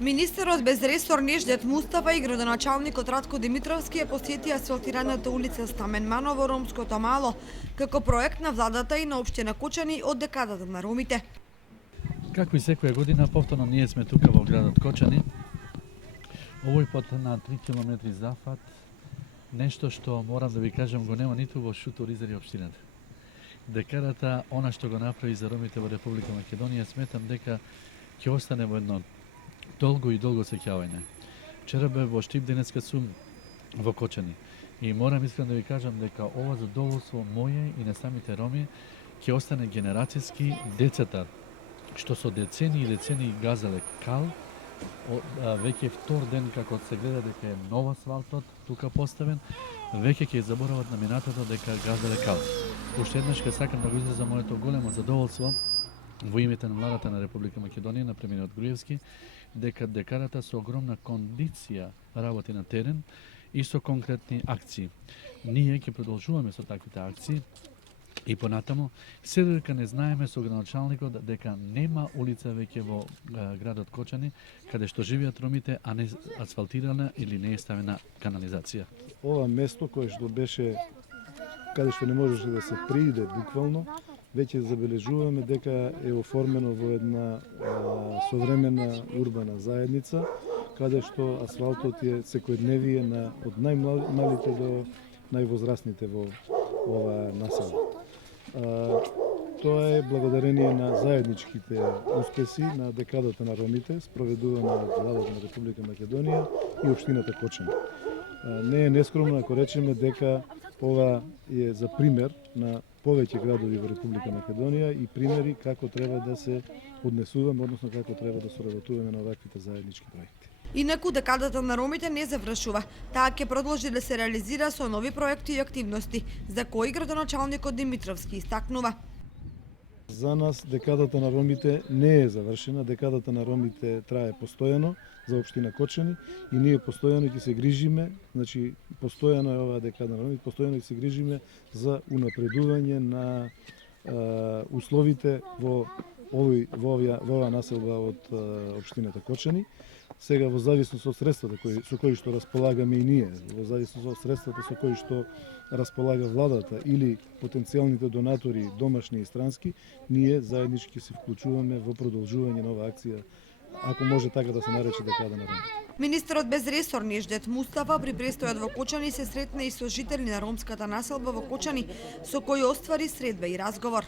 Министерот без ресор Неждет Мустафа и градоначалникот Радко Димитровски ја посетија асфалтираната улица Стаменмано во Ромското мало, како проект на владата и на општина Кочани од декадата на ромите. Како и секоја година, повторно ние сме тука во градот Кочани. Овој пат на 3 км зафат, нешто што морам да ви кажам го нема ниту во Шутур Изери општината. Декадата, она што го направи за ромите во Република Македонија, сметам дека ќе остане во едно долго и долго сеќавање. Вчера бе во Штип, денеска сум во Кочани. И морам искрено да ви кажам дека ова задоволство моје и на самите роми ќе остане генерацијски. Децата што со децени и децени газеле кал, веќе втор ден како се гледа дека е нов асфалтот тука поставен, веќе ќе заборават на минатото дека газеле кал. Уште еднаш ќе сакам да го изразам моето големо задоволство во името на владата на Република Македонија, на премиерот Груевски, дека декадата со огромна кондиција работи на терен и со конкретни акции. Ние ќе продолжуваме со таквите акции и понатаму, се додека не знаеме со градоначалникот дека нема улица веќе во градот Кочани каде што живеат ромите, а не асфалтирана или не е ставена канализација. Ова место кое што беше каде што не можеше да се прииде буквално, веќе забележуваме дека е оформено во една современа урбана заедница, каде што асфалтот е секојдневие од најмалите до највозрастните во ова населба. Тоа е благодарение на заедничките успеси на декадата на ромите, спроведувана од владата на Република Македонија и општината Кочани. Не е нескромно ако речеме дека ова е за пример на повеќе градови во Република Македонија и примери како треба да се однесуваме, односно како треба да соработуваме на оваквите заеднички проекти. Инаку декадата на ромите не завршува. Таа ќе продолжи да се реализира со нови проекти и активности, за кои градоначалникот Димитровски истакнува. За нас декадата на ромите не е завршена, декадата на ромите трае постојано за општина Кочани и ние постојано ќе се грижиме, значи постојано е оваа декада на ромите, постојано ќе се грижиме за унапредување на условите во оваа населба од општината Кочани. Сега во зависност од средствата со кои што располагаме и ние, во зависност од средствата со кои што располага владата или потенцијалните донатори домашни и странски, ние заеднички се вклучуваме во продолжување на оваа акција, ако може така да се нарече декада на ромите. Министерот без ресор Неждет Мустафа при престојот во Кочани се сретна и со жители на ромската населба во Кочани, со кои оствари средба и разговор.